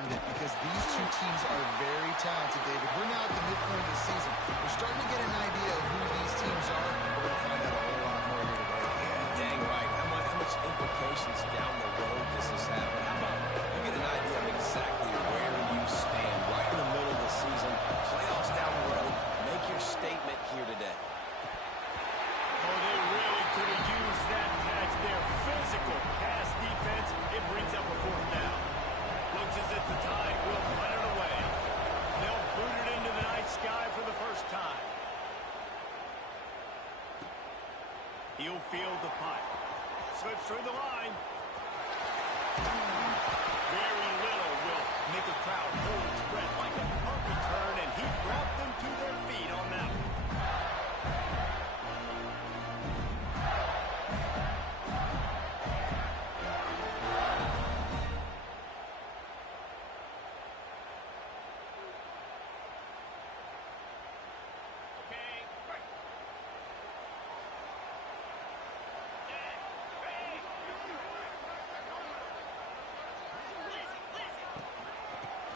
earned it because these two teams are very talented, David. We're now at the midpoint of the season. We're starting to get an idea of who these teams are. We're going to find out a whole lot more here today. Yeah, dang right. How much implications down the road this has had. But how about you get an idea of exactly where you stand right in the middle of the season, playoffs down the road. Make your statement here today. Oh, they really could have used that patch there. Physical pass defense. It brings up a fourth down. Looks as if the Tide will put it away. They'll boot it into the night sky for the first time. He'll field the punt. Slips through the line. Very little will make a crowd hold its breath like a punt return, and he brought them to their feet on that one.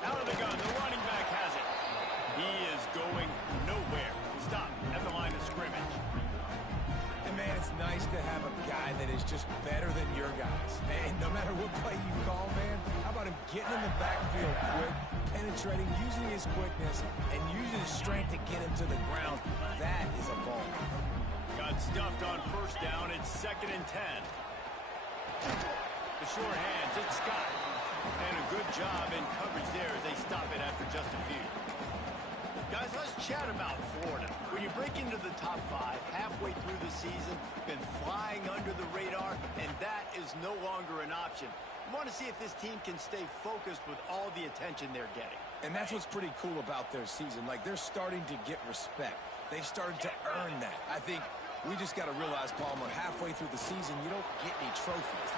Out of the gun, the running back has it. He is going nowhere. Stop at the line of scrimmage. And man, it's nice to have a guy that is just better than your guys. And no matter what play you call, man, how about him getting in the backfield quick, penetrating, using his quickness, and using his strength to get him to the ground? That is a ball. Got stuffed on first down. It's 2nd and 10. The sure hands, it's Scott. And a good job in coverage there as they stop it after just a few. Guys, let's chat about Florida. When you break into the top 5 halfway through the season, been flying under the radar, and that is no longer an option. You want to see if this team can stay focused with all the attention they're getting. And that's what's pretty cool about their season. Like, they're starting to get respect. They've started to earn that. I think we just got to realize, Palmer, halfway through the season, you don't get any trophies.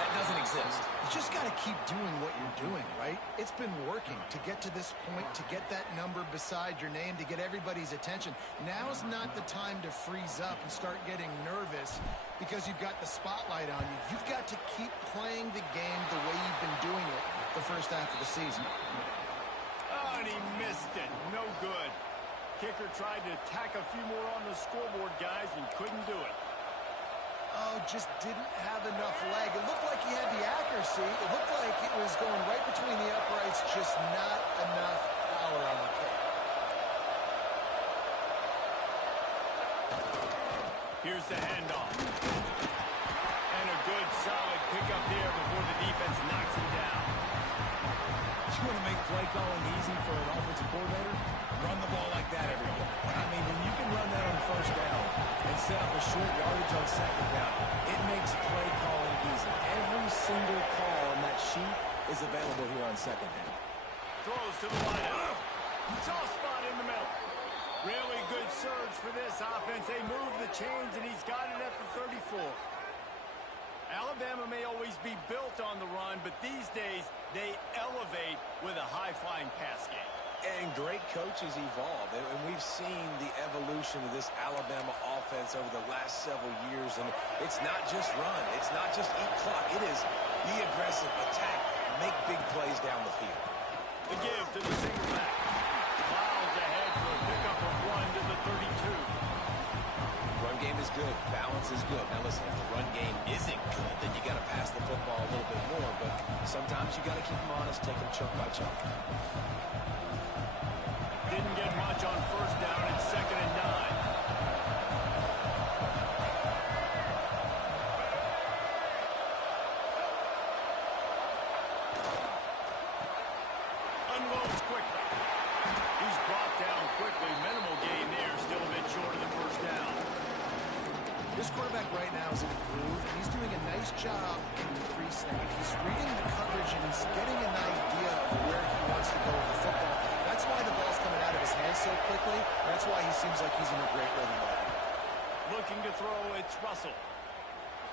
That doesn't exist. You just got to keep doing what you're doing, right? It's been working to get to this point, to get that number beside your name, to get everybody's attention. Now's not the time to freeze up and start getting nervous because you've got the spotlight on you. You've got to keep playing the game the way you've been doing it the first half of the season. Oh, and he missed it. No good. Kicker tried to tack a few more on the scoreboard, guys, and couldn't do it. Oh, just didn't have enough leg. It looked like he had the accuracy. It looked like it was going right between the uprights, just not enough power on the kick. Here's the handoff. And a good, solid pickup there before the defense knocks him down. You want to make play calling easy for an offensive coordinator? Run the ball like that every day. I mean, when you can run that on first down and set up a short yardage on second down, it makes play calling easy. Every single call on that sheet is available here on second down. Throws to the line. Soft spot in the middle. Really good surge for this offense. They move the chains, and he's got it at the 34. Alabama may always be built on the run, but these days they elevate with a high-flying pass game. And great coaches evolve, and we've seen the evolution of this Alabama offense over the last several years, and it's not just run, it's not just eat clock, it is be aggressive, attack, make big plays down the field. The give to the single back. Plows ahead for a pickup of 1 to the 32. Run game is good, balance is good. Now listen, if the run game isn't good, then you got to pass the football a little bit more, but sometimes you got to keep them honest, take them chunk by chunk. Didn't get much on first down. It's 2nd and 9. Unloads quickly. He's brought down quickly. Minimal gain there. Still a bit short of the first down. This quarterback right now is in a groove, and he's doing a nice job in the pre-snap. He's reading the coverage, and he's getting an idea of where he wants to go with the football. That's why the ball's coming out of his hands so quickly. That's why he seems like he's in a great rhythm right now. Looking to throw, it's Russell.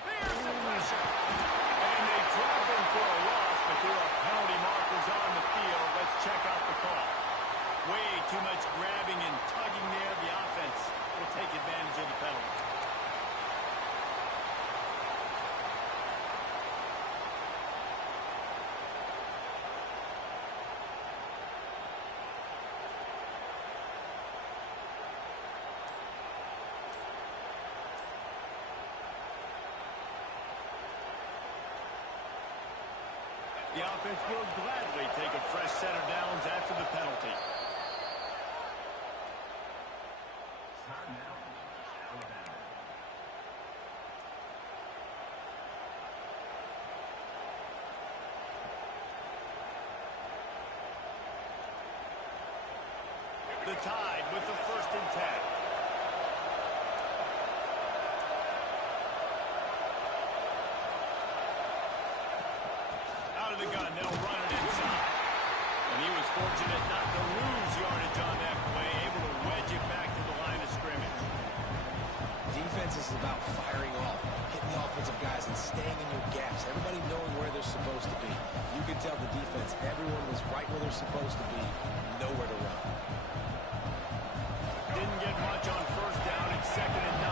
There's the pressure. And they drop him for a loss, but there are penalty markers on the field. Let's check out the call. Way too much grabbing and tugging there. The offense will take advantage of the penalty. offense will gladly take a fresh set of downs after the penalty. The Tide with the 1st and 10. Out of the gun, they'll run it inside. And he was fortunate not to lose yardage on that play, able to wedge it back to the line of scrimmage. Defense is about firing off, hitting the offensive guys and staying in your gaps. Everybody knowing where they're supposed to be. You can tell the defense, everyone was right where they're supposed to be, nowhere to run. Didn't get much on 1st down. It's 2nd and 9.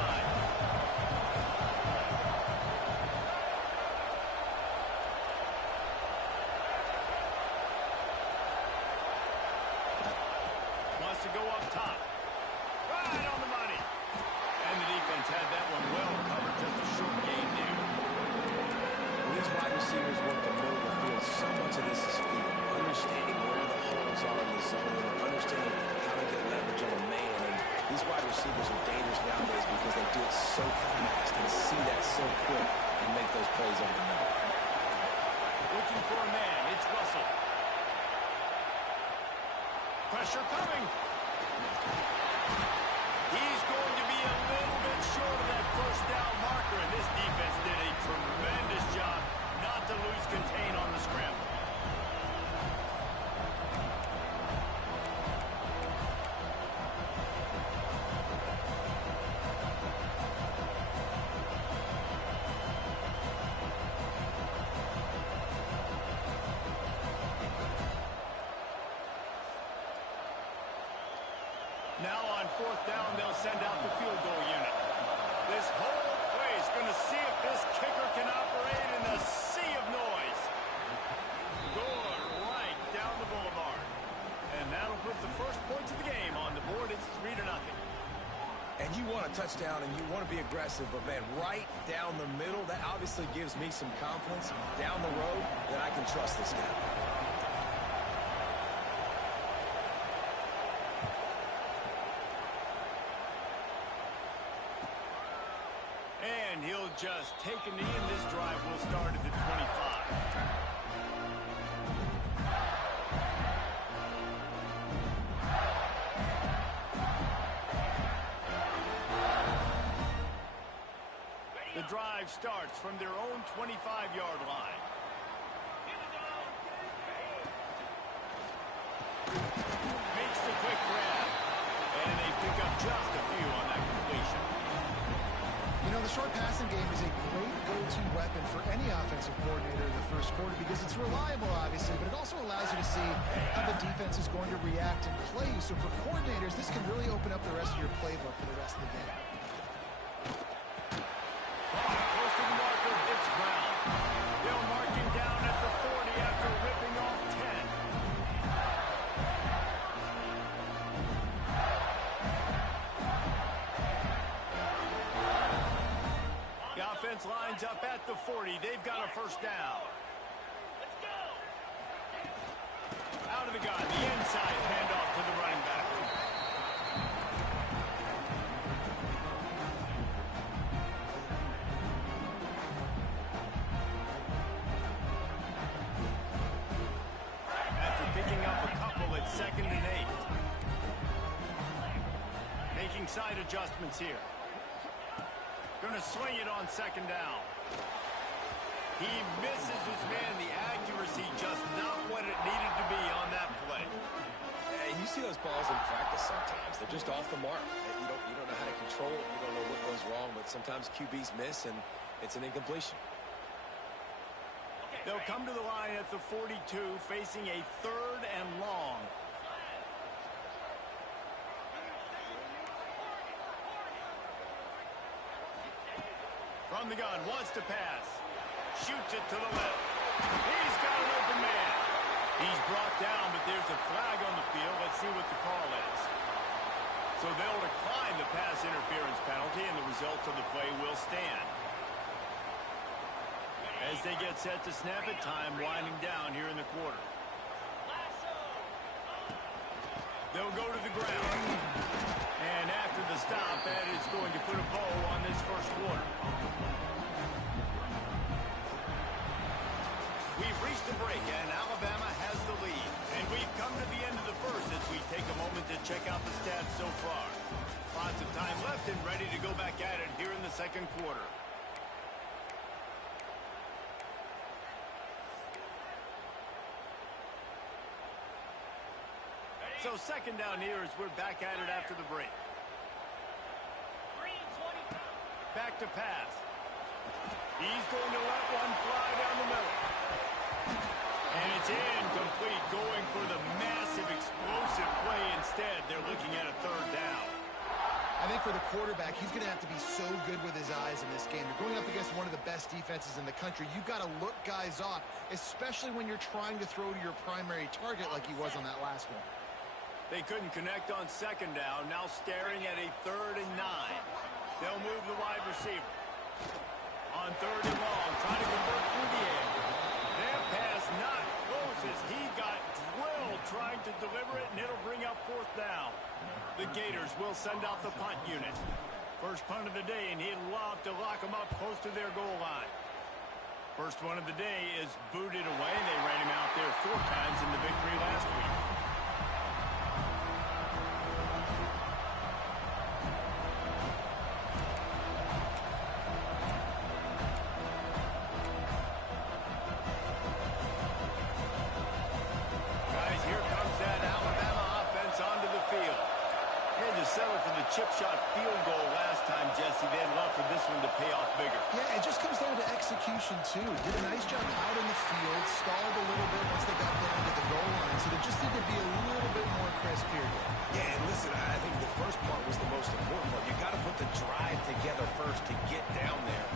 Wants to go up top. Right on the money. And the defense had that one well covered. Just a short gain there. When these wide receivers work the middle of the field, so much of this is feel. Understanding where the holes are in the zone, or understanding how to get leverage on a man. And these wide receivers are dangerous nowadays because they do it so fast and see that so quick and make those plays over the middle. Looking for a man. It's Russell. Pressure coming. He's going to be a little bit short of that 1st down marker, and this defense did a tremendous job not to lose contain on the scramble. Now on 4th down, they'll send out the field goal unit. This whole play is going to see if this kicker can operate in the sea of noise. Good right down the boulevard. And that'll put the first points of the game on the board. It's 3-0. And you want a touchdown and you want to be aggressive, but man, right down the middle, that obviously gives me some confidence down the road that I can trust this guy. And he'll just take a knee, and this drive will start at the 25. The drive starts from their own 25-yard line. Makes the quick grab, and they pick up just a few on that completion. You know, the short passing game is a great go-to weapon for any offensive coordinator in the first quarter because it's reliable, obviously, but it also allows you to see how the defense is going to react and play you. So for coordinators, this can really open up the rest of your playbook for the rest of the game. Close to the marker, it's Brown. They'll mark him down at the 40 after ripping off 10. The offense lines up at the 40. They've got a 1st down. Let's go. Out of the gun, the inside handoff to the running back. After picking up a couple, it's 2nd and 8. Making side adjustments here. Going to swing it on 2nd down. He misses his man. The accuracy just not what it needed to be on that play. You see those balls in practice sometimes. They're just off the mark. You don't know how to control it. You don't know what goes wrong, but sometimes QBs miss, and it's an incompletion. They'll come to the line at the 42, facing a 3rd and long. From the gun, wants to pass. Shoots it to the left. He's got an open man. He's brought down, but there's a flag on the field. Let's see what the call is. So they'll decline the pass interference penalty, and the result of the play will stand. As they get set to snap it, time winding down here in the quarter. They'll go to the ground. And after the stop, that is going to put a bow on this first quarter. We've reached the break, and Alabama has the lead. And we've come to the end of the first as we take a moment to check out the stats so far. Lots of time left and ready to go back at it here in the second quarter. So second down here as we're back at it after the break. Back to pass. He's going to let one fly down the middle. And it's incomplete, going for the massive explosive play instead. They're looking at a third down. I think for the quarterback, he's going to have to be so good with his eyes in this game. You're going up against one of the best defenses in the country. You've got to look guys off, especially when you're trying to throw to your primary target like he was on that last one. They couldn't connect on second down. Now staring at a 3rd and 9. They'll move the wide receiver. On 3rd and long, trying to convert through the air. That pass not close as he got drilled trying to deliver it, and it'll bring up 4th down. The Gators will send out the punt unit. First punt of the day, and he'd love to lock them up close to their goal line. First one of the day is booted away. They ran him out there 4 times in the victory last week. Settle for the chip shot field goal last time, Jesse. They'd love for this one to pay off bigger. Yeah, it just comes down to execution, too. Did a nice job out in the field, stalled a little bit once they got down to the goal line, so there just needed to be a little bit more crisp here. Yeah, and listen, I think the first part was the most important part. You got to put the drive together first to get down there.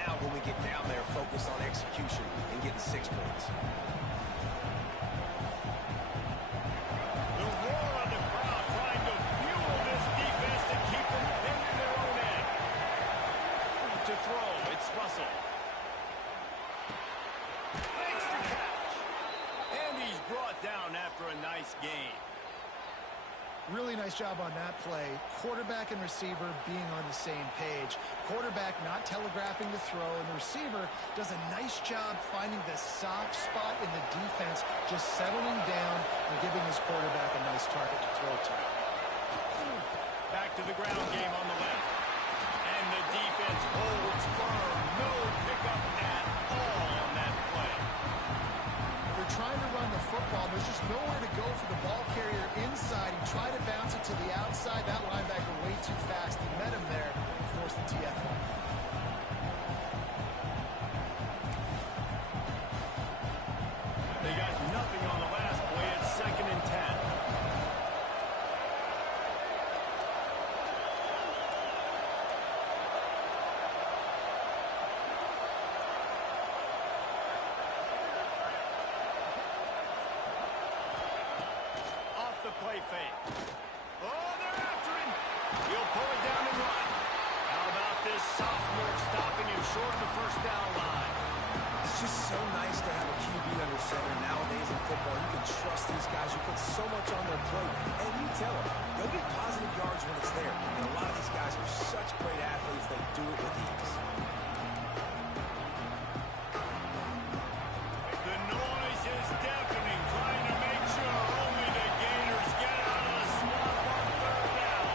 Now, when we get down there, focus on execution and getting 6 points. Game. Really nice job on that play. Quarterback and receiver being on the same page. Quarterback not telegraphing the throw, and the receiver does a nice job finding the soft spot in the defense, just settling down and giving his quarterback a nice target to throw to. Back to the ground game on the left. And the defense holds firm. No pickup at all on that play. Trying to run the football. There's just nowhere to go for the ball carrier inside. He tried to bounce it to the outside. That linebacker way too fast. He met him there and forced the TFL. They got nothing on the last play. It's 2nd and 10. Play fake. Oh, they're after him. He'll pull it down and run. How about this sophomore stopping him short of the 1st down line? It's just so nice to have a QB under center nowadays in football. You can trust these guys. You put so much on their plate. And you tell them, they'll get positive yards when it's there. And a lot of these guys are such great athletes, they do it with ease. The noise is deafening, trying to make sure only the Gators get out of the swamp on 3rd down.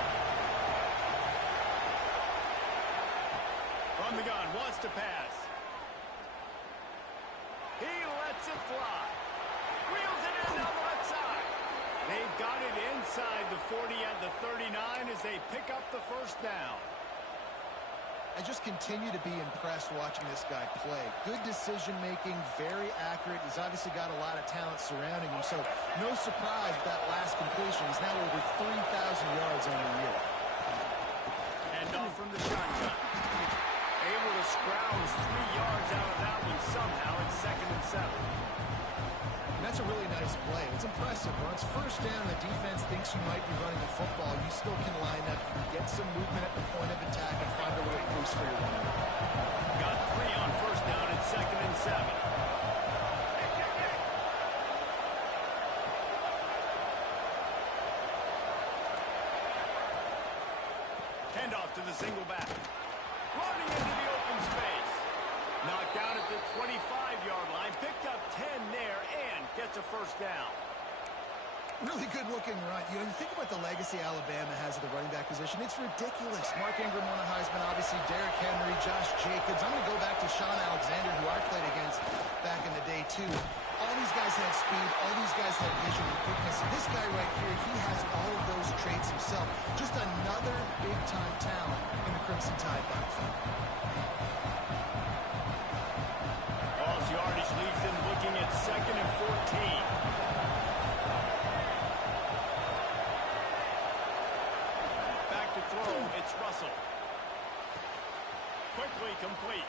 From the gun, wants to pass. He lets it fly. Wheels it in on the left side. They've got it inside the 40 at the 39 as they pick up the 1st down. I just continue to be impressed watching this guy play. Good decision-making, very accurate. He's obviously got a lot of talent surrounding him, so no surprise with that last completion. He's now over 3,000 yards on the year. And off from the shotgun. Able to scrounge 3 yards out of that one somehow. It's 2nd and 7. And that's a really nice play. It's impressive. When it's first down, the defense thinks you might be running the football. You still can line up, get some movement at the point of attack, and find a little loose for your runner. Got 3 on first down and 2nd and 7. Handoff to the single back. Running into the open space. Knocked down at the 25-yard line. Picked up 10 there and gets a first down. Really good-looking run. You think about the legacy Alabama has at the running back position. It's ridiculous. Mark Ingram won a Heisman, obviously Derrick Henry, Josh Jacobs. I'm going to go back to Sean Alexander, who I played against back in the day, too. All these guys had speed. All these guys had vision and quickness. And this guy right here, he has all of those traits himself. Just another big-time talent in the Crimson Tide backfield. Ball's yardage leaves them looking at 2nd and 14. Throw, it's Russell. Quickly complete.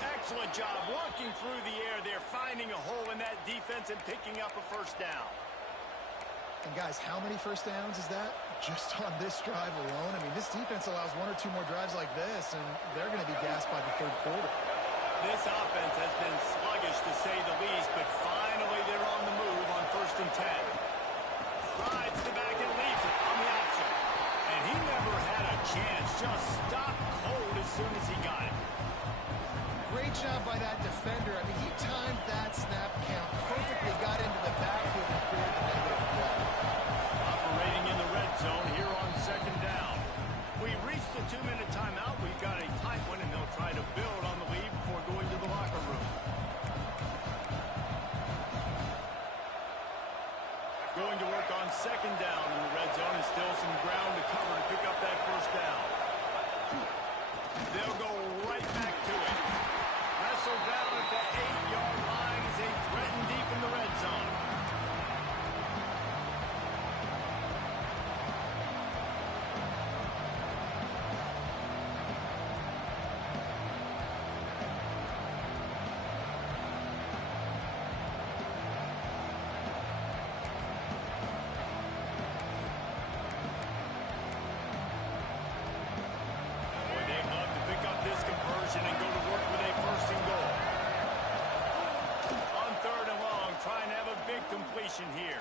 Excellent job working through the air there, finding a hole in that defense and picking up a first down. And guys, how many first downs is that? Just on this drive alone? I mean, this defense allows 1 or 2 more drives like this, and they're going to be gassed by the third quarter. This offense has been sluggish to say the least, but finally they're on the move on 1st and 10. Rides the back and leaves it on the option. And he never had a chance, just stopped cold as soon as he got it. Great job by that defender. I mean, he timed that snap count perfectly, got into the backfield and cleared the negative play. Operating in the red zone here on 2nd down. We reached the 2-minute timeout. We've got a tight one, and they'll try to build on the lead before going to the locker room. Going to work on 2nd down in the red zone, and still some ground to cover to pick up that first down. They'll go right back to it. Wrestled down at the 8-yard line as they threaten deep in the red zone. And go to work with a 1st and goal. On 3rd and long, try and have a big completion here.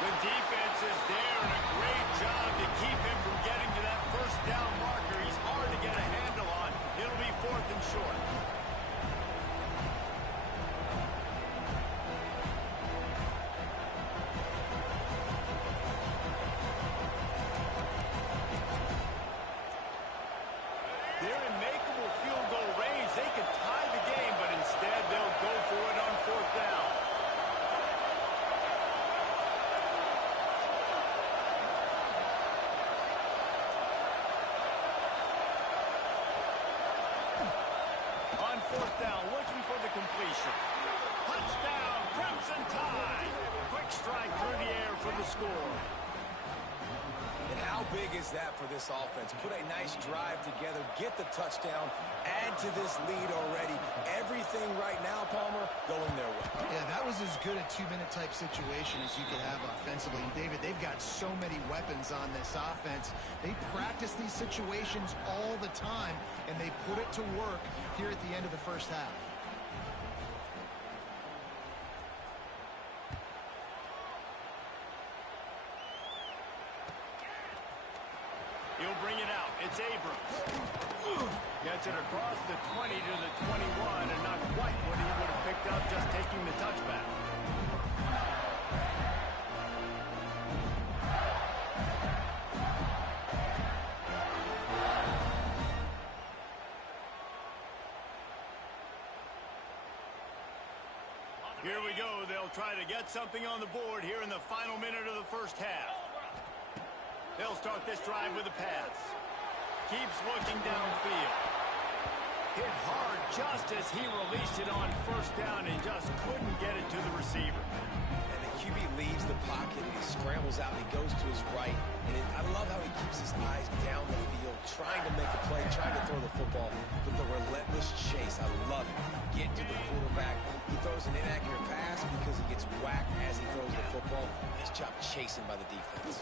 The defense is there, and a great job to keep him from getting to that first down marker. He's hard to get a handle on. It'll be 4th and short. They're in makeable field goal range. They could tie the game, but instead they'll go for it on 4th down. On 4th down, looking for the completion. Touchdown, Crimson Tide. Quick strike through the air for the score. And how big is that for this offense? Put a nice drive together, get the touchdown, add to this lead already. Everything right now, Palmer, going their way. Yeah, that was as good a 2-minute type situation as you could have offensively. And David, they've got so many weapons on this offense. They practice these situations all the time, and they put it to work here at the end of the first half. He'll bring it out. It's Abrams. Gets it across the 20 to the 21, and not quite what he would have picked up just taking the touchback. Here we go. They'll try to get something on the board here in the final minute of the first half. They'll start this drive with a pass. Keeps looking downfield. Hit hard just as he released it on 1st down and just couldn't get it to the receiver. And the QB leaves the pocket and he scrambles pulls out and he goes to his right. And I love how he keeps his eyes down the field, trying to make a play, trying to throw the football, but the relentless chase, I love it. Get to the quarterback. He throws an inaccurate pass because he gets whacked as he throws the football. Nice job chasing by the defense.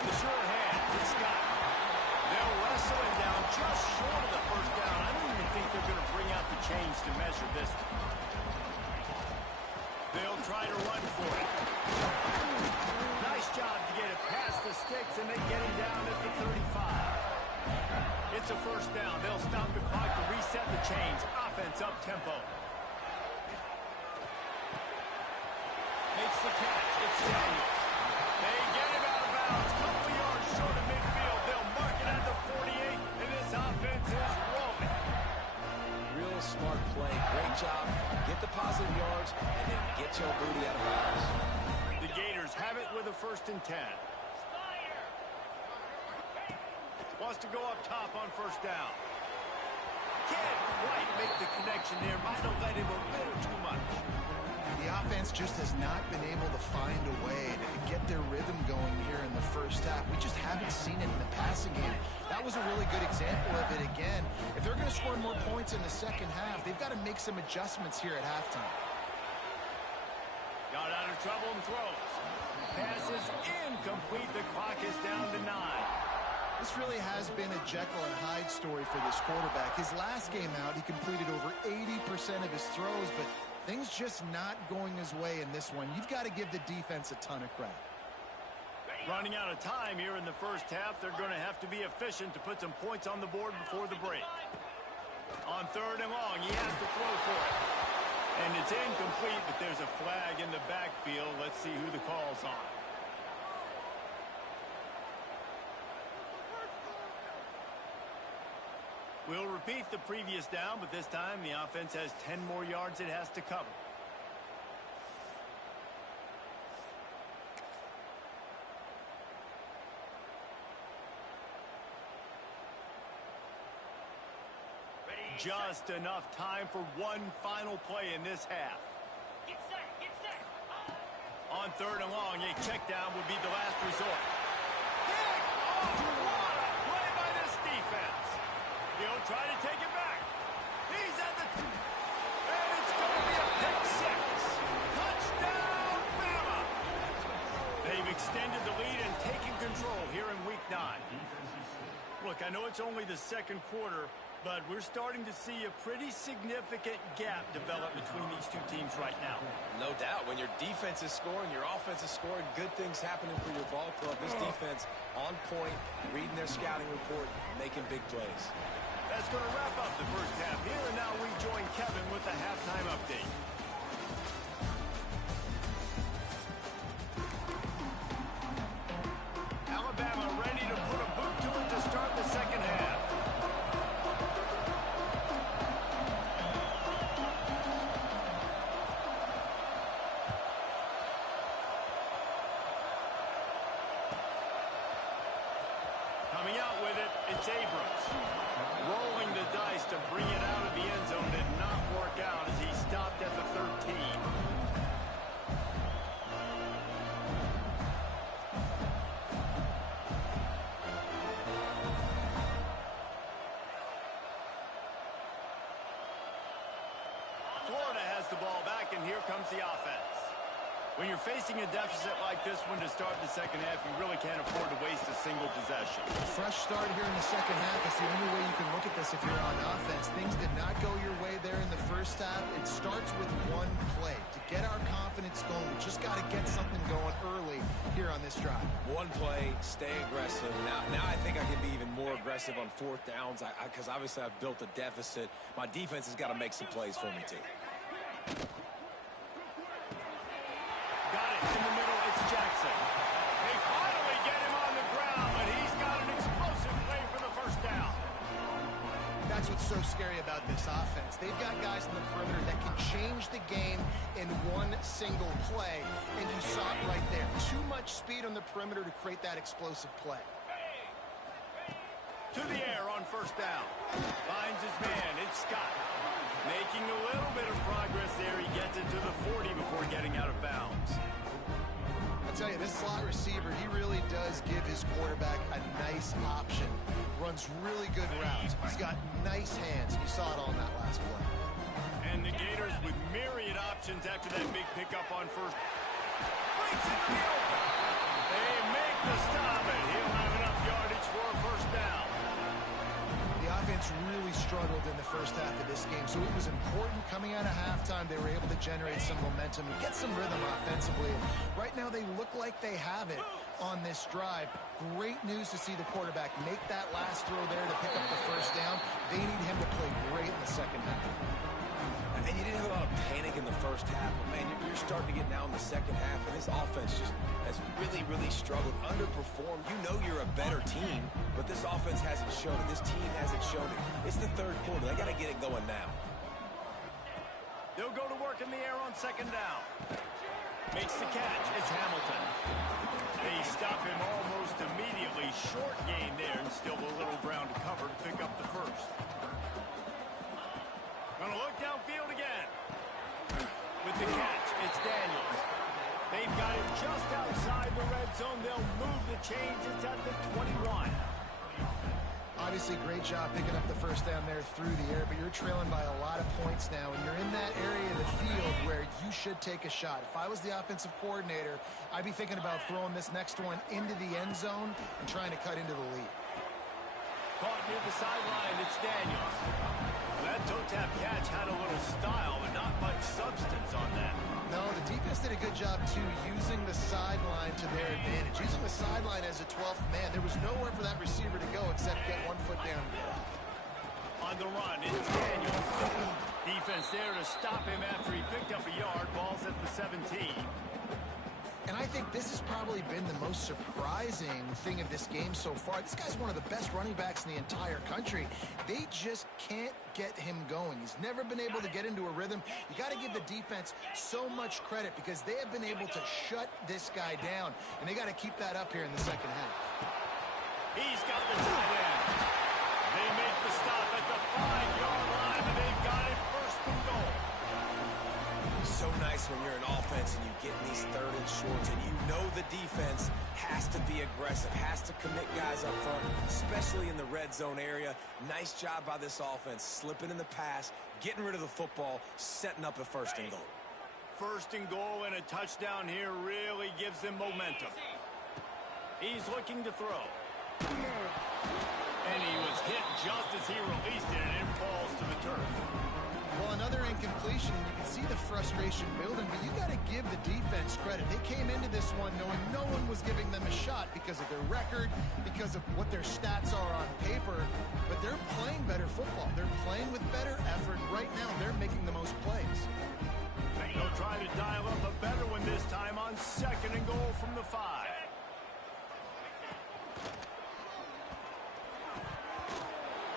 The short hand, it's Scott. They'll wrestle him down just short of the first down. I don't even think they're going to bring out the chains to measure this. They'll try to run for it. Nice job to get it past the sticks and then get him down at the 35. It's a first down. They'll stop the clock to reset the chains. Offense up tempo. Makes the catch. It's Daniels. They get him out of bounds. Couple of yards short of midfield. They'll mark it at the 48, and this offense is rolling. Real smart play. Great job. Get the positive yards, and then get your booty out of bounds. The Gators have it with a 1st and 10. Wants to go up top on first down. Can't quite make the connection there. Might have led him a little too much. The offense just has not been able to find a way to get their rhythm going here in the first half. We just haven't seen it in the passing game. That was a really good example of it again. If they're going to score more points in the second half, they've got to make some adjustments here at halftime. Got out of trouble and throws. Pass is incomplete. The clock is down to 9. This really has been a Jekyll and Hyde story for this quarterback. His last game out, he completed over 80% of his throws, but things just not going his way in this one. You've got to give the defense a ton of credit. Running out of time here in the first half. They're going to have to be efficient to put some points on the board before the break. On 3rd and long, he has to throw for it. And it's incomplete, but there's a flag in the backfield. Let's see who the call's on. We'll repeat the previous down, but this time the offense has 10 more yards it has to cover. Just enough time for one final play in this half. Get set, get set. On 3rd and long, a check down would be the last resort. Oh, what a play by this defense. He'll try to take it back. He's at the... And it's going to be a pick 6. Touchdown, Bama. They've extended the lead and taken control here in Week 9. Look, I know it's only the second quarter, but we're starting to see a pretty significant gap develop between these two teams right now. No doubt. When your defense is scoring, your offense is scoring, good things happening for your ball club. This defense on point, reading their scouting report, making big plays. That's going to wrap up the first half here, and now we join Kevin with the halftime update. Alabama ready to put a boot to it to start the second half. Coming out with it, it's Abrams. Rolling the dice to bring it out of the end zone did not work out as he stopped at the 13. Florida has the ball back, and here comes the offense. When you're facing a deficit like this one to start the second half, you really can't afford to waste a single possession. A fresh start here in the second half is the only way you can look at this if you're on offense. Things did not go your way there in the first half. It starts with one play. To get our confidence going, we just got to get something going early here on this drive. One play, stay aggressive. Now I think I can be even more aggressive on 4th downs because obviously I've built a deficit. My defense has got to make some plays for me too. Got it in the middle, it's Jackson. They finally get him on the ground, but he's got an explosive play for the first down. That's what's so scary about this offense. They've got guys in the perimeter that can change the game in one single play, and you saw it right there. Too much speed on the perimeter to create that explosive play. To the air on first down. Finds his man, it's Scott. Making a little bit of progress there. He gets it to the 40 before getting out of bounds. That's give his quarterback a nice option. Runs really good routes. He's got nice hands. You saw it all in that last play. And the Gators with myriad options after that big pickup on first. Breaks into the open. They make the stop, and he'll have enough yardage for a first down. The offense really struggled in the first half of this game, so it was important coming out of halftime. They were able to generate some momentum and get some rhythm offensively. And right now they look like they have it on this drive. Great news to see the quarterback make that last throw there to pick up the first down. They need him to play great in the second half. And you didn't have a lot of panic in the first half, but man, you're starting to get now in the second half, and this offense just has really, really struggled, underperformed. You know you're a better team, but this offense hasn't shown it. This team hasn't shown it. It's the third quarter. They got to get it going now. They'll go to work in the air on second down. Makes the catch. It's Hamilton. They stop him almost immediately. Short gain there, and still a little ground to cover to pick up the first. Gonna look downfield again. With the catch, it's Daniels. They've got it just outside the red zone. They'll move the chains. It's at the 21. Obviously, great job picking up the first down there through the air, but you're trailing by a lot of points now, and you're in that area of the field where you should take a shot. If I was the offensive coordinator, I'd be thinking about throwing this next one into the end zone and trying to cut into the lead. Caught near the sideline, it's Daniels. That toe-tap catch had a little style, but not much substance on that. No, the defense did a good job, too, using the sideline to their advantage. Using the sideline as a 12th man. There was nowhere for that receiver to go except get 1 foot down and get out. On the run, it's Daniels. Defense there to stop him after he picked up a yard. Ball's at the 17. And I think this has probably been the most surprising thing of this game so far. This guy's one of the best running backs in the entire country. They just can't get him going. He's never been able to get into a rhythm. You got to give the defense so much credit because they have been able to shut this guy down, and they got to keep that up here in the second half. He's got the tight end. They make the stop at the 5-yard line, and they've got it first and goal. So nice when you're an offense and you get in these third and shorts and you know the defense has to be aggressive, has to commit guys up front, especially in the red zone area. Nice job by this offense, slipping in the pass, getting rid of the football, setting up a first and goal. First and goal and a touchdown here really gives them momentum. He's looking to throw. And he was hit just as he released it, and it falls to the turf. Well, another incompletion, and you can see the frustration building, but you got to give the defense credit. They came into this one knowing no one was giving them a shot because of their record, because of what their stats are on paper, but they're playing better football. They're playing with better effort. Right now, they're making the most plays. They'll try to dial up a better one this time on second and goal from the 5.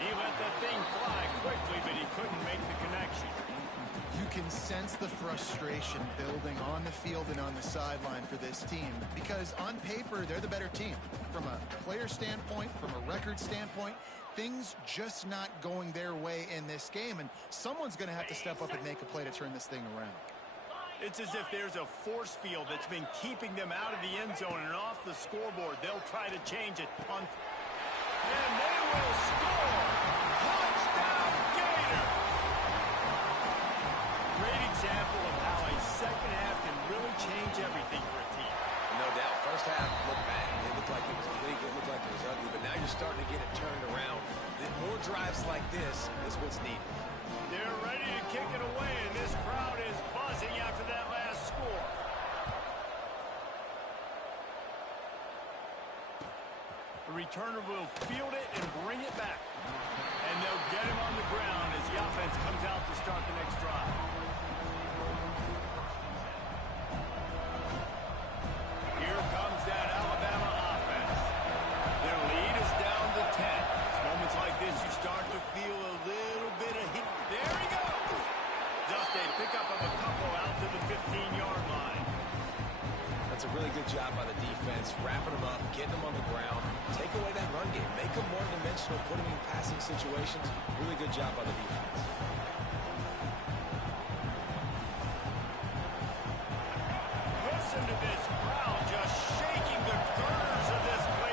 He let that thing fly quickly, but he couldn't make the connection. You can sense the frustration building on the field and on the sideline for this team because on paper, they're the better team. From a player standpoint, from a record standpoint, things just not going their way in this game, and someone's going to have to step up and make a play to turn this thing around. It's as if there's a force field that's been keeping them out of the end zone and off the scoreboard. They'll try to change it on... And they will score! Touchdown, Gator! Great example of how a second half can really change everything for a team. No doubt. First half looked bad. It looked like it was bleak. It looked like it was ugly. But now you're starting to get it turned around. More drives like this is what's needed. They're ready to kick it away, and this crowd is buzzing after that last score. The returner will field it and bring it back. And they'll get him on the ground as the offense comes out to start the next drive. Here comes that Alabama offense. Their lead is down to 10. It's moments like this you start to feel a little bit of heat. There he goes! Just a pickup of a couple out to the 15-yard line. That's a really good job by the defense, wrapping them up, getting them on the ground, take away that run game, make them more dimensional, put them in passing situations. Really good job by the defense. Listen to this crowd just shaking the girders of this place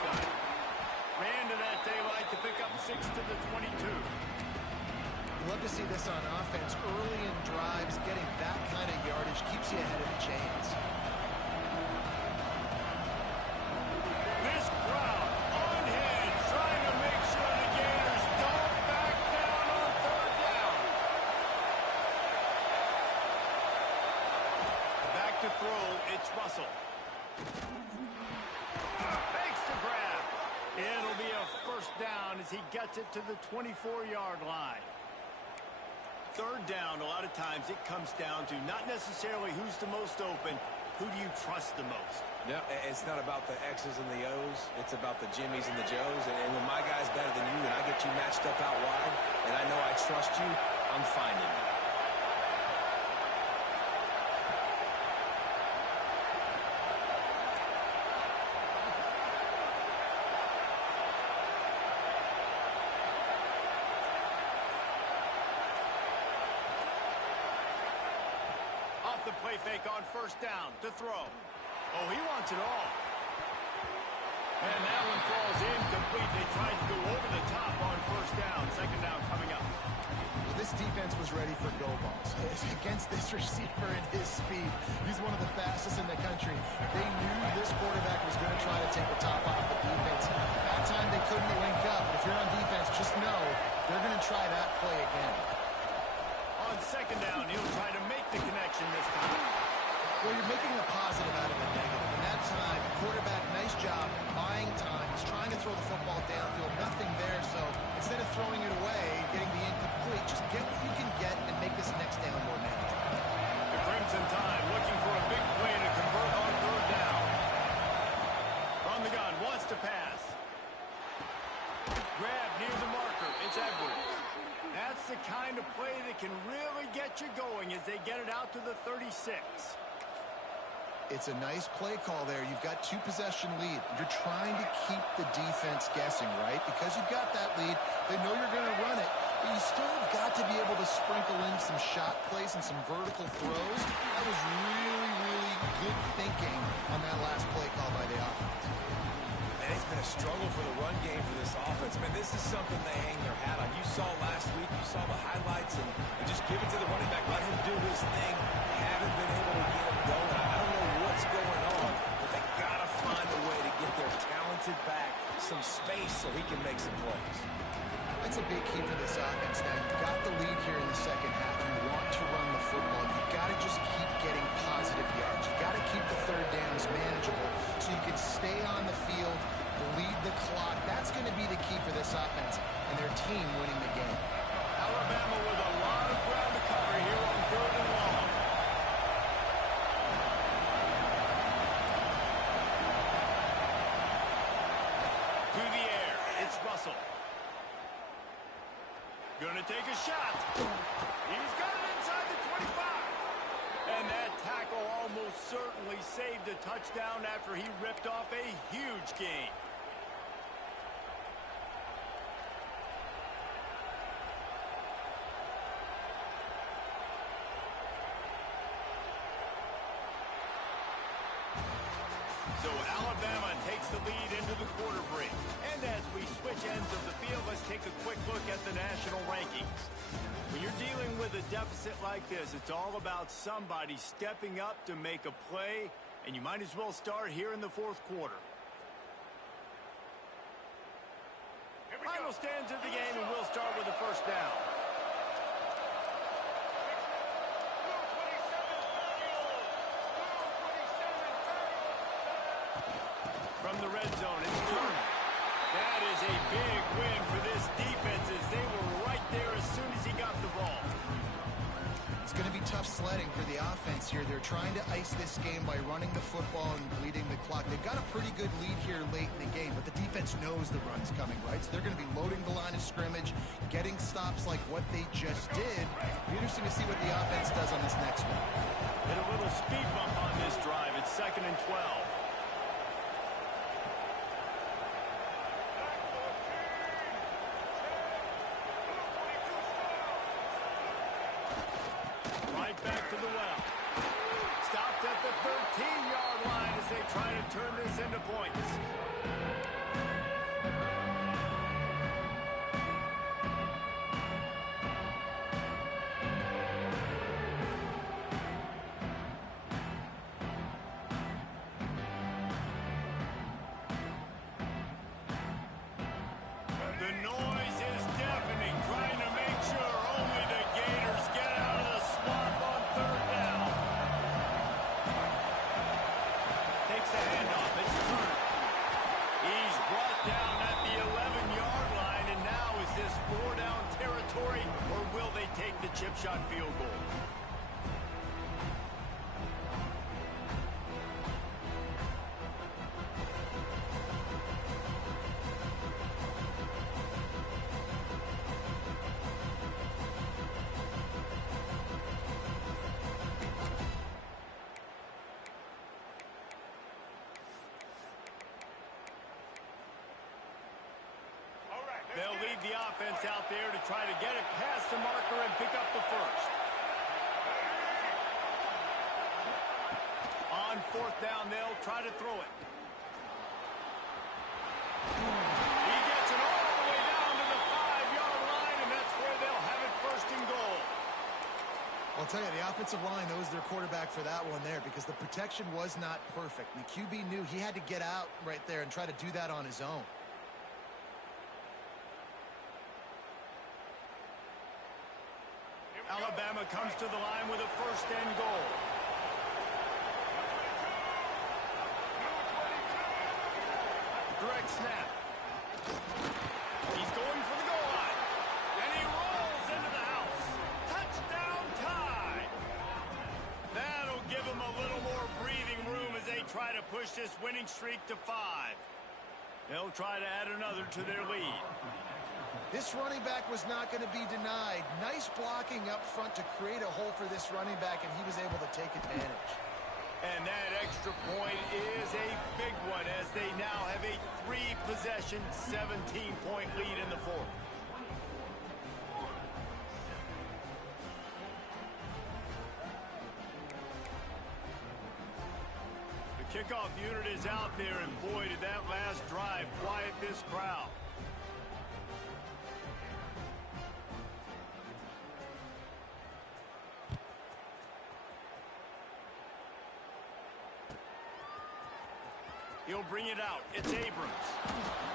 last time. Ran to that daylight to pick up 6 to the 22. Love to see this on offense. Early in drives, getting that kind of yardage keeps you ahead of the chains. This crowd unhinged, trying to make sure the Gators don't back down on third down. Back to throw, it's Russell. Makes the grab. It'll be a first down as he gets it to the 24-yard line. Third down, a lot of times it comes down to not necessarily who's the most open, who do you trust the most? No, it's not about the X's and the O's. It's about the Jimmies and the Joes. And when my guy's better than you and I get you matched up out wide and I know I trust you, I'm finding you. The play fake on first down to throw. Oh, he wants it all. And that one falls incomplete. They tried to go over the top on first down. Second down coming up. Well, this defense was ready for go balls. Against this receiver and his speed, he's one of the fastest in the country. They knew this quarterback was going to try to take the top off the defense. That time they couldn't link up. But if you're on defense, just know they're going to try that play again. On second down, he'll try to make the connection this time. Well, you're making a positive out of a negative. And that time, quarterback, nice job, buying time. He's trying to throw the football downfield. Nothing there, so instead of throwing it away, getting the incomplete, just get what you can get and make this next down more manageable. The Crimson Tide looking for a big play to convert on third down. From the gun, wants to pass. Grab near the marker. It's Edwards. That's the kind of play that can really get you going as they get it out to the 36. It's a nice play call there. You've got 2-possession lead. You're trying to keep the defense guessing, right? Because you've got that lead, they know you're going to run it, but you still have got to be able to sprinkle in some shot plays and some vertical throws. That was really, really good thinking on that last play call by the offense. Man, it's been a struggle for the run game for this offense. Man, this is something they hang their hat on. You saw last week, you saw the highlights, and just give it to the running back. Let him do his thing. Haven't been able to get him going. I don't know what's going on, but they got to find a way to get their talented back some space so he can make some plays. That's a big key for this offense now. You've got the lead here in the second half. You want to run the football. You've got to just keep getting positive yards. You've got to keep the third downs manageable so you can stay on the field, lead the clock. That's going to be the key for this offense and their team winning the game. Alabama with a lot of ground to cover here on third and long. To the air, it's Russell. Gonna take a shot. He's got it inside the 25. And that tackle almost certainly saved a touchdown after he ripped off a huge gain. So Alabama takes the lead into the quarter break. And as we switch ends of the field, let's take a quick look at the national rankings. When you're dealing with a deficit like this, it's all about somebody stepping up to make a play, and you might as well start here in the fourth quarter. Final stands of the game, and we'll start with the first down. From the red zone, it's Durham. That is a big win for this defense as they were right there as soon as he got the ball. It's going to be tough sledding for the offense here. They're trying to ice this game by running the football and bleeding the clock. They've got a pretty good lead here late in the game, but the defense knows the run's coming, right? So they're going to be loading the line of scrimmage, getting stops like what they just did. Be interesting to see what the offense does on this next one. Hit a little speed bump on this drive. It's 2nd and 12. Back to the well. Stopped at the 13-yard line as they try to turn this into points. The noise is deafening, trying to make sure only the Gators get out of the swamp on third down. Takes the handoff. It's Turner. He's brought down at the 11-yard line, and now is this 4-down territory, or will they take the chip shot field goal? They'll leave the offense out there to try to get it past the marker and pick up the first. On fourth down, they'll try to throw it. He gets it all the way down to the 5-yard line, and that's where they'll have it first and goal. I'll tell you, the offensive line owes their quarterback for that one there because the protection was not perfect. The QB knew he had to get out right there and try to do that on his own. Alabama comes to the line with a first and goal. Direct snap. He's going for the goal line. And he rolls into the house. Touchdown tie. That'll give him a little more breathing room as they try to push this winning streak to 5. They'll try to add another to their lead. This running back was not going to be denied. Nice blocking up front to create a hole for this running back, and he was able to take advantage. And that extra point is a big one as they now have a 3-possession, 17-point lead in the fourth. The kickoff unit is out there, and boy, did that last drive quiet this crowd. He'll bring it out. It's Abrams.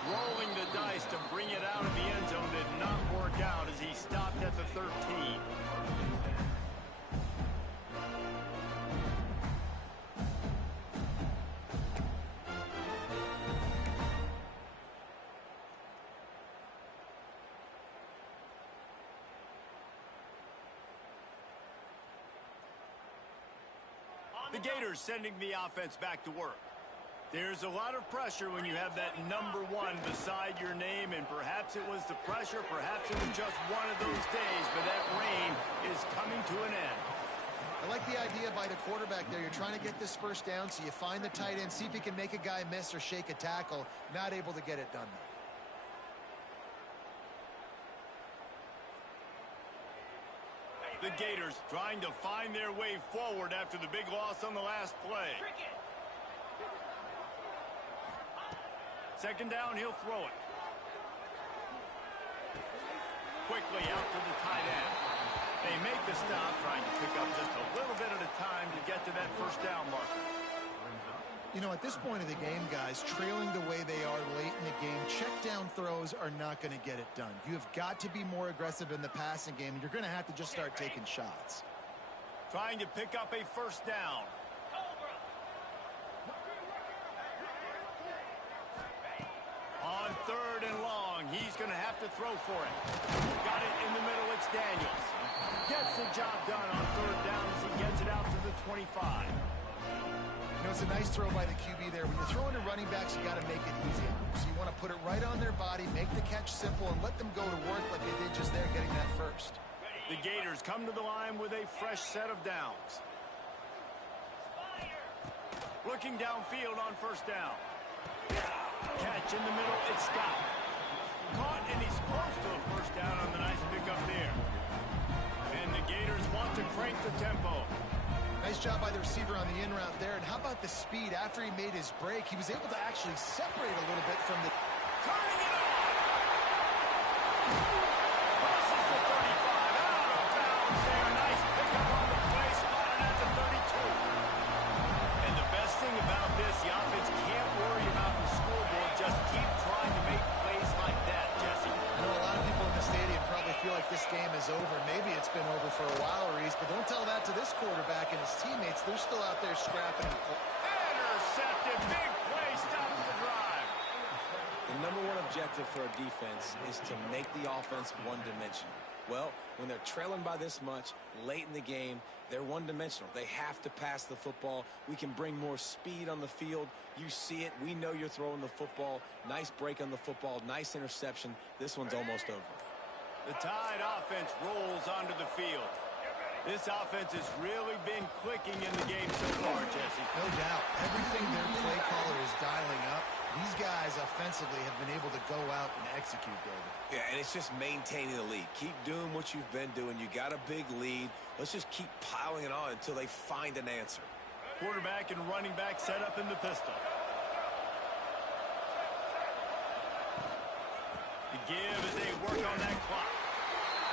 Rolling the dice to bring it out of the end zone did not work out as he stopped at the 13. The Gators sending the offense back to work. There's a lot of pressure when you have that number 1 beside your name, and perhaps it was the pressure, perhaps it was just one of those days, but that reign is coming to an end. I like the idea by the quarterback there. You're trying to get this first down, so you find the tight end, see if you can make a guy miss or shake a tackle. Not able to get it done. The Gators trying to find their way forward after the big loss on the last play. Second down, he'll throw it. Quickly out to the tight end. They make the stop, trying to pick up just a little bit at a time to get to that first down marker. You know, at this point of the game, guys, trailing the way they are late in the game, check down throws are not going to get it done. You have got to be more aggressive in the passing game, and you're going to have to just start taking shots. Trying to pick up a first down. On third and long, he's going to have to throw for it. Got it in the middle, it's Daniels. Gets the job done on third down as he gets it out to the 25. You know, it's a nice throw by the QB there. When you're throwing to running backs, you got to make it easy. So you want to put it right on their body, make the catch simple, and let them go to work like they did just there getting that first. The Gators come to the line with a fresh set of downs. Looking downfield on first down. Catch in the middle, it's Scott. Caught, and he's close to a first down on the nice pickup there. And the Gators want to crank the tempo. Nice job by the receiver on the in route there. And how about the speed after he made his break? He was able to actually separate a little bit from the... Turning it on! Crosses the 35, out of bounds there. Nice pickup on the play, spotted at the 32. And the best thing about this, the offense can't worry about the scoreboard. Just keep trying to make plays like that, Jesse. they're still out there scrapping. Intercepted. Big play stops the drive. The number one objective for a defense is to make the offense one-dimensional. Well, when they're trailing by this much late in the game, they're one-dimensional. They have to pass the football. We can bring more speed on the field. You see it. We know you're throwing the football. Nice break on the football. Nice interception. This one's almost over. The Tide offense rolls onto the field. This offense has really been clicking in the game so far, Jesse. No doubt. Everything their play caller is dialing up, these guys offensively have been able to go out and execute, David. Yeah, and it's just maintaining the lead. Keep doing what you've been doing. You got a big lead. Let's just keep piling it on until they find an answer. Quarterback and running back set up in the pistol. The give as they work on that clock.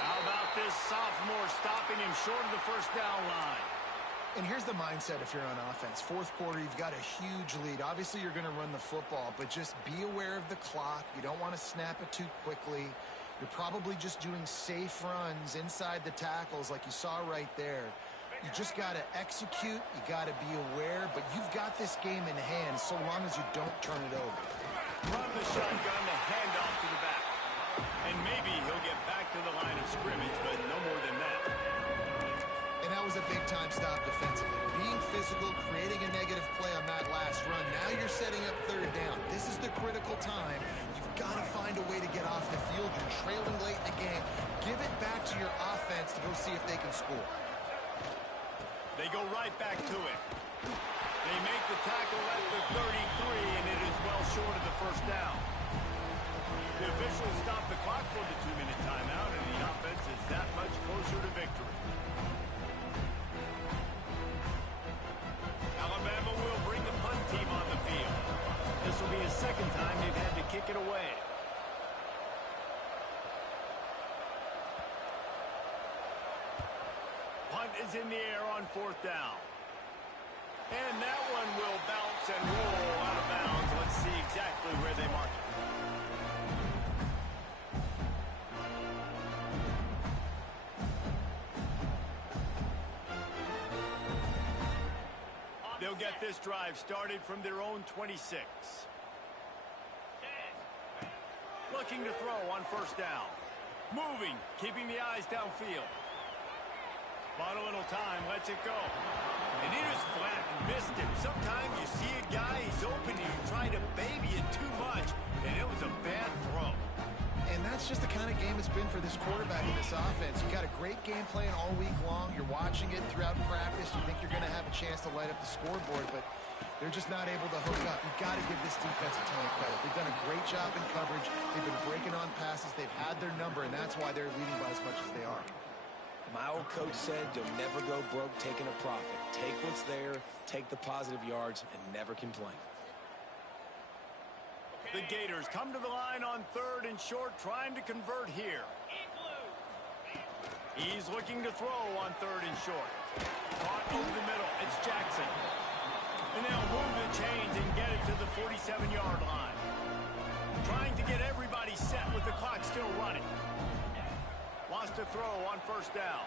How about this sophomore stopping him short of the first down line? And here's the mindset if you're on offense. Fourth quarter, you've got a huge lead. Obviously, you're going to run the football, but just be aware of the clock. You don't want to snap it too quickly. You're probably just doing safe runs inside the tackles like you saw right there. You just got to execute. You got to be aware, but you've got this game in hand so long as you don't turn it over. Run the shotgun, the handoff to the back. And maybe he'll get back to the line of scrimmage, but no more than that. And that was a big-time stop defensively. Being physical, creating a negative play on that last run. Now you're setting up third down. This is the critical time. You've got to find a way to get off the field. You're trailing late in the game. Give it back to your offense to go see if they can score. They go right back to it. They make the tackle at the 33, and it is well short of the first down. The officials stop the clock for the 2-minute timeout, and the offense is that much closer to victory. Alabama will bring the punt team on the field. This will be a second time they've had to kick it away. Punt is in the air on fourth down. And that one will bounce and roll out of bounds. Let's see exactly where they mark it. They'll get this drive started from their own 26. Looking to throw on first down. Moving, keeping the eyes downfield. Bought a little time, lets it go. And he just flat missed it. Sometimes you see a guy, he's open, and you try to baby it too much, and it was a bad throw. And that's just the kind of game it's been for this quarterback in this offense. You've got a great game plan all week long. You're watching it throughout practice. You think you're going to have a chance to light up the scoreboard, but they're just not able to hook up. You've got to give this defense a ton of credit. They've done a great job in coverage. They've been breaking on passes. They've had their number, and that's why they're leading by as much as they are. My old coach said you'll never go broke taking a profit. Take what's there, take the positive yards, and never complain. The Gators come to the line on third and short, trying to convert here. He's looking to throw on third and short. Caught over the middle. It's Jackson. And they'll move the chains and get it to the 47-yard line. Trying to get everybody set with the clock still running. Wants to throw on first down.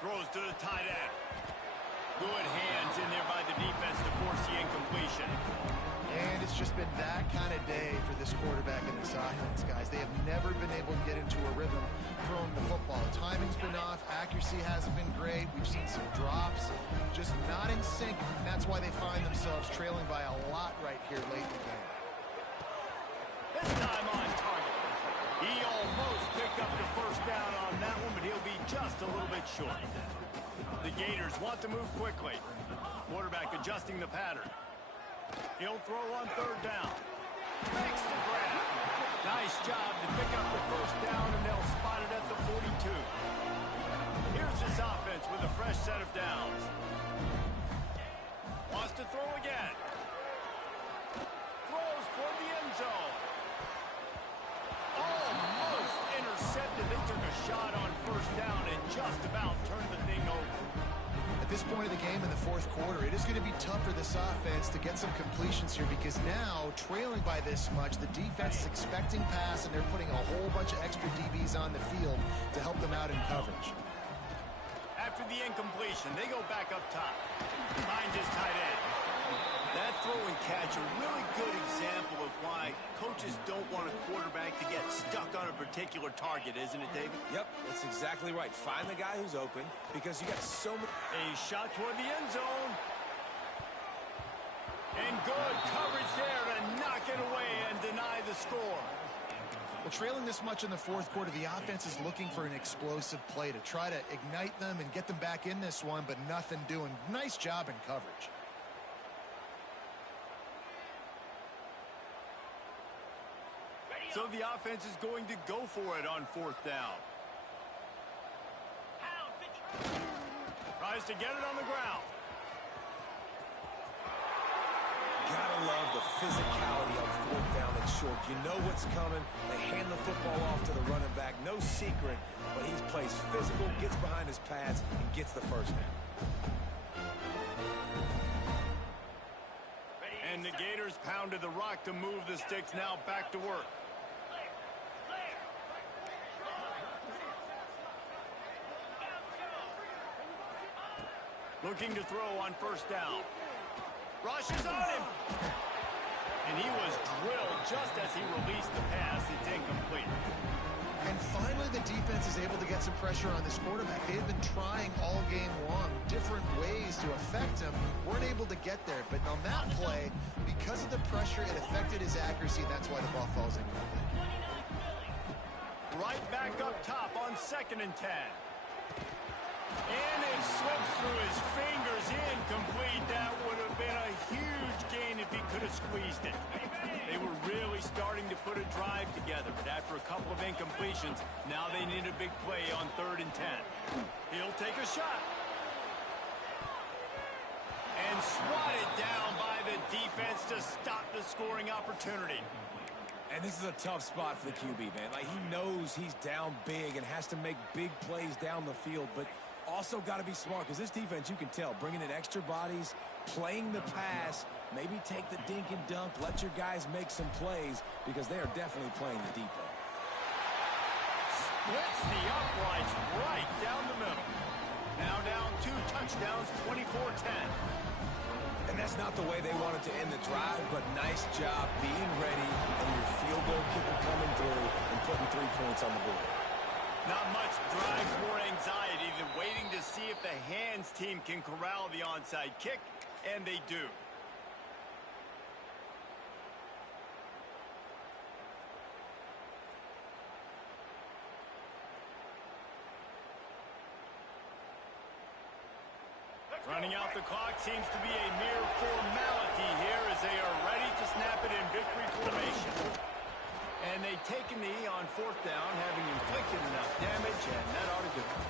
Throws to the tight end. Good hands in there by the defense to force the incompletion. And it's just been that kind of day for this quarterback in this offense, guys. They have never been able to get into a rhythm throwing the football. Timing's been off. Accuracy hasn't been great. We've seen some drops. Just not in sync. And that's why they find themselves trailing by a lot right here late in the game. This time on target. He almost picked up the first down on that one, but he'll be just a little bit short. The Gators want to move quickly. Quarterback adjusting the pattern. He'll throw on third down. Makes the grab. Nice job to pick up the first down, and they'll spot it at the 42. Here's this offense with a fresh set of downs. Wants to throw again. Throws toward the end zone. Almost intercepted. They took a shot on first down and just about turned the thing over. At this point of the game in the fourth quarter, it is going to be tough for this offense to get some completions here because now, trailing by this much, the defense is expecting pass, and they're putting a whole bunch of extra DBs on the field to help them out in coverage. after the incompletion. They go back up top. Behind his tight end. That throw and catch, a really good example of why coaches don't want a quarterback to get stuck on a particular target, isn't it, David? Yep, that's exactly right. Find the guy who's open because you got so many. A shot toward the end zone. And good coverage there to knock it away and deny the score. Well, trailing this much in the fourth quarter, the offense is looking for an explosive play to try to ignite them and get them back in this one, but nothing doing. Nice job in coverage. So the offense is going to go for it on fourth down. Tries to get it on the ground. Gotta love the physicality on fourth down and short. You know what's coming. They hand the football off to the running back. No secret, but he plays physical, gets behind his pads, and gets the first down. And the Gators pounded the rock to move the sticks now back to work. Looking to throw on first down. Rushes on him. And he was drilled just as he released the pass. It's incomplete. And finally, the defense is able to get some pressure on this quarterback. They've been trying all game long different ways to affect him. Weren't able to get there. But on that play, because of the pressure, it affected his accuracy. That's why the ball falls incomplete. Right back up top on 2nd and 10. And it slips through his fingers, incomplete. That would have been a huge gain if he could have squeezed it. They were really starting to put a drive together, but after a couple of incompletions, now they need a big play on 3rd and 10. He'll take a shot. And swatted down by the defense to stop the scoring opportunity. And this is a tough spot for the QB, man. Like, he knows he's down big and has to make big plays down the field, but also got to be smart because this defense, you can tell, bringing in extra bodies, playing the pass, maybe take the dink and dunk, let your guys make some plays because they are definitely playing the deep end. Splits the uprights right down the middle. Now down 2 touchdowns, 24-10. And that's not the way they wanted to end the drive, but nice job being ready and your field goal kicker coming through and putting 3 points on the board. Not much drives more anxiety than waiting to see if the hands team can corral the onside kick, and they do. Running out the clock seems to be a mere formality here as they are ready to snap it in victory formation. And they take a knee on 4th down, having inflicted enough damage, and that ought to do it.